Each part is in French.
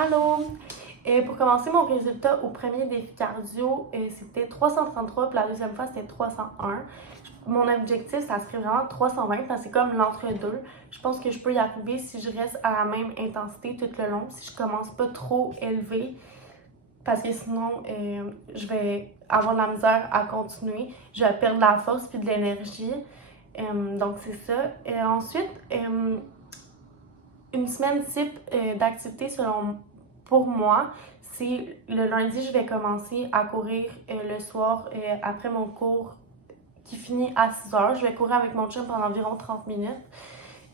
Allô! Pour commencer, mon résultat au premier défi cardio, c'était 333, puis la deuxième fois, c'était 301. Mon objectif, ça serait vraiment 320, parce que c'est comme l'entre-deux. Je pense que je peux y arriver si je reste à la même intensité tout le long, si je commence pas trop élevé, parce que sinon, je vais avoir de la misère à continuer. Je vais perdre de la force puis de l'énergie. Donc, c'est ça. Ensuite, une semaine type d'activité pour moi, c'est le lundi, je vais commencer à courir le soir après mon cours qui finit à 6 heures. Je vais courir avec mon chum pendant environ 30 minutes,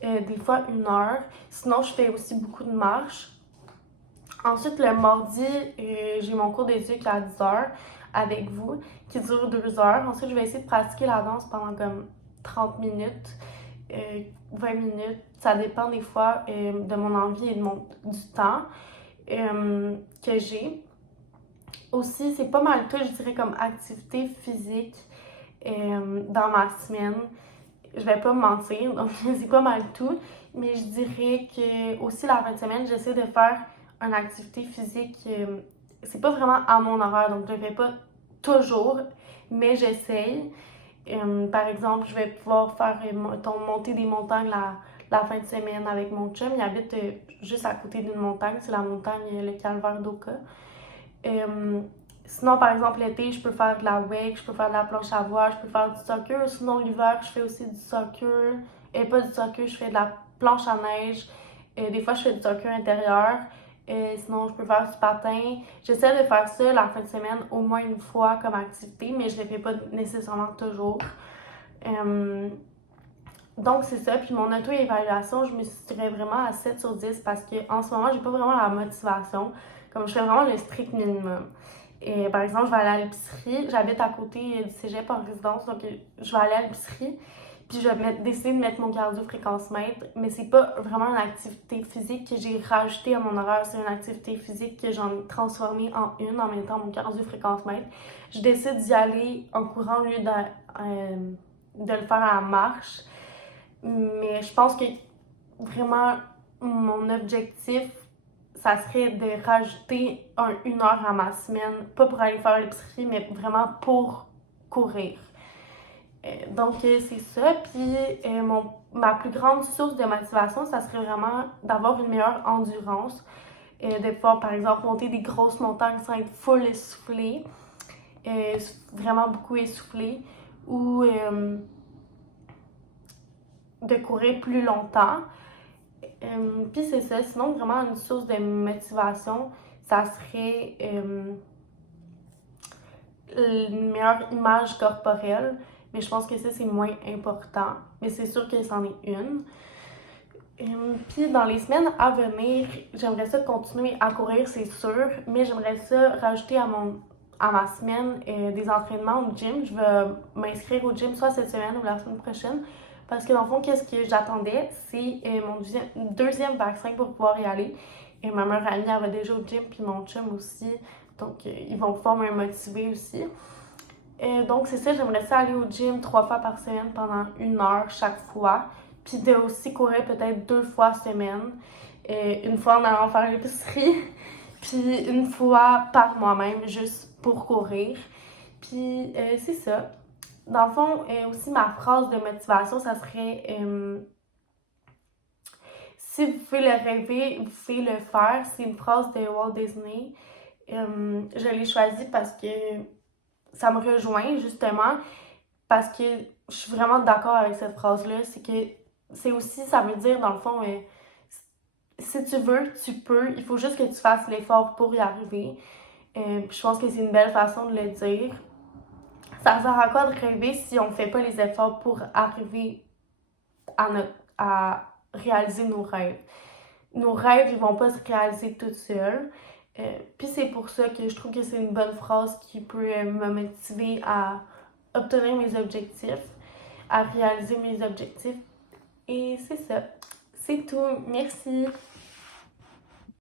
des fois 1 heure. Sinon, je fais aussi beaucoup de marche. Ensuite, le mardi, j'ai mon cours d'éduc à 10 heures avec vous qui dure 2 heures. Ensuite, je vais essayer de pratiquer la danse pendant comme 30 minutes. 20 minutes, ça dépend des fois de mon envie et du temps que j'ai. Aussi, c'est pas mal tout, je dirais, comme activité physique dans ma semaine. Je vais pas me mentir, donc c'est pas mal tout. Mais je dirais que aussi la fin de semaine, j'essaie de faire une activité physique. C'est pas vraiment à mon horaire, donc je le fais pas toujours, mais j'essaye. Par exemple, je vais pouvoir faire, monter des montagnes la fin de semaine avec mon chum. Il habite juste à côté d'une montagne, c'est la montagne le Calvaire d'Oka. Sinon, par exemple, l'été, je peux faire de la wake, je peux faire de la planche à voile, je peux faire du soccer. Sinon, l'hiver, je fais aussi du soccer. Et pas du soccer, je fais de la planche à neige. Des fois, je fais du soccer intérieur. Sinon, je peux faire du patin. J'essaie de faire ça la fin de semaine au moins une fois comme activité, mais je ne le fais pas nécessairement toujours. Donc, c'est ça. Puis mon auto-évaluation, je me situerais vraiment à 7 sur 10 parce qu'en ce moment, j'ai pas vraiment la motivation. Comme je fais vraiment le strict minimum. Et par exemple, je vais aller à l'épicerie. J'habite à côté du cégep en résidence, donc je vais aller à l'épicerie. Puis je vais décider de mettre mon cardio-fréquence-mètre, mais c'est pas vraiment une activité physique que j'ai rajoutée à mon horaire, c'est une activité physique que j'en ai transformée en une en mettant mon cardio-fréquence-mètre. Je décide d'y aller en courant au lieu de le faire à la marche. Mais je pense que vraiment mon objectif, ça serait de rajouter une heure à ma semaine, pas pour aller faire l'épicerie, mais vraiment pour courir. Donc, c'est ça. Puis, ma plus grande source de motivation, ça serait vraiment d'avoir une meilleure endurance. De pouvoir, par exemple, monter des grosses montagnes sans être full essoufflé, vraiment beaucoup essoufflé, ou de courir plus longtemps. Puis c'est ça. Sinon, vraiment, une source de motivation, ça serait une meilleure image corporelle. Mais je pense que ça, c'est moins important. Mais c'est sûr que c'en est une. Puis dans les semaines à venir, j'aimerais ça continuer à courir, c'est sûr. Mais j'aimerais ça rajouter à ma semaine des entraînements au gym. Je vais m'inscrire au gym soit cette semaine ou la semaine prochaine. Parce que dans le fond, qu'est-ce que j'attendais, c'est mon deuxième vaccin pour pouvoir y aller. Et ma meilleure amie, elle va déjà au gym, puis mon chum aussi. Donc, ils vont pouvoir me motiver aussi. Donc, c'est ça, j'aimerais ça aller au gym 3 fois par semaine pendant 1 heure chaque fois. Puis de aussi courir peut-être 2 fois semaine. Une fois en allant faire l'épicerie. Puis une fois par moi-même, juste pour courir. Puis c'est ça. Dans le fond, aussi ma phrase de motivation, ça serait si vous pouvez le rêver, vous pouvez le faire. C'est une phrase de Walt Disney. Je l'ai choisie parce que ça me rejoint justement, parce que je suis vraiment d'accord avec cette phrase-là. C'est que c'est aussi, ça veut dire dans le fond, si tu veux, tu peux. Il faut juste que tu fasses l'effort pour y arriver. Puis je pense que c'est une belle façon de le dire. Ça sert à quoi de rêver si on ne fait pas les efforts pour arriver à réaliser nos rêves? Nos rêves, ils vont pas se réaliser tout seuls. Puis c'est pour ça que je trouve que c'est une bonne phrase qui peut me motiver à obtenir mes objectifs, à réaliser mes objectifs. Et c'est ça. C'est tout. Merci.